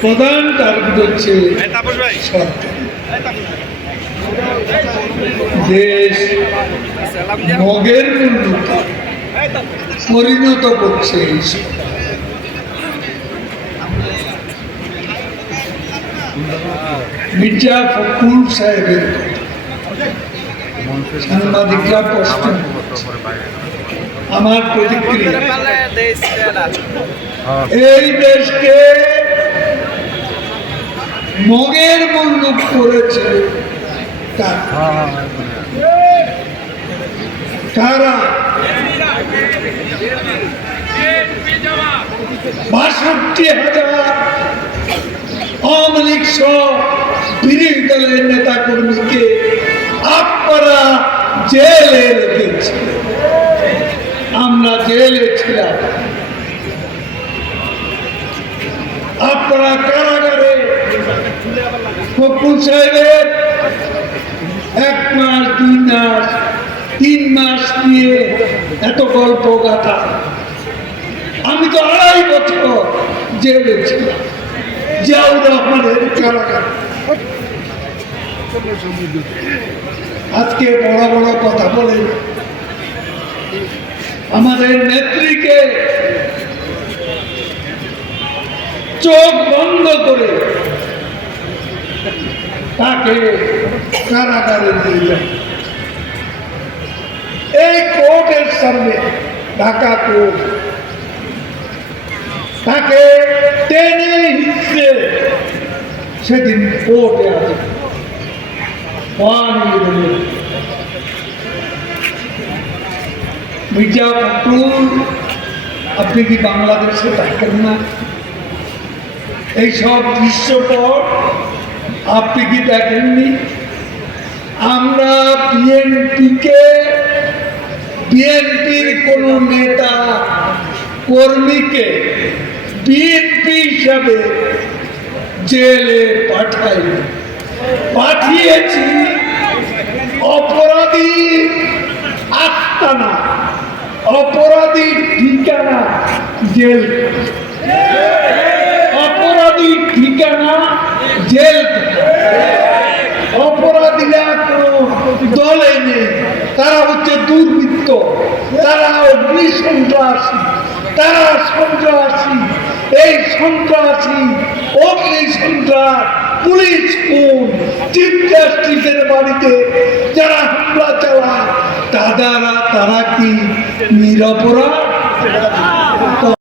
প্রধান টার্গেট হচ্ছে দেশ মগের মূল্যকে পরিণত করছে। এই মির্জা ফখরুল সাহেবের সাংবাদিকরা প্রশ্ন। আমার প্রতিক্রিয়া এই দেশকে মগের মূল্য করেছে কারা? কারা বাষট্টি হাজার আওয়ামী লীগ সহ বিরোধী দলের নেতা কর্মীকে আপনারা জেলে রেখেছে আপনারা কারাগারে সাহেবের এক মাস, দুই মাস, তিন মাস নিয়ে এত গল্প গাথা। আমি তো আড়াই বছর জেলে ছিলাম। জিয়াউর রহমানের কারাগার। আজকে বড় বড় কথা বলে আমাদের নেত্রীকে চোখ বন্ধ করে তাকে কারাগারে দিয়ে যায়। এই কোর্টের সামনে ঢাকা কোর্ট তাকে টেনে হিসে সেদিন কোর্টে আছে পানি মির্জা ফখরুল আপনি কি বাংলাদেশে থাকেন না? এইসব দৃশ্যপট আপনি কি দেখেননি? আমরা বিএনপিকে, বিএনপির কোন নেতা কর্মীকে বিএনপি হিসাবে জেলে পাঠাই পাঠিয়েছি অপরাধী আস্তানা অপরাধী ঠিকানা জেল। অপরাধী ঠিকানা জেল। অপরাধীরা কোনো দলে নেই। তারা হচ্ছে দুর্বৃত্ত। তারা অগ্নি সন্ত্রাসী। তারা সন্ত্রাসী। এই সন্ত্রাসী অগ্নি সন্ত্রাস, পুলিশ কোন চিফ জাস্টিসের বাড়িতে যারা হামলা চালায় তারা তারা কি নিরপরাধ?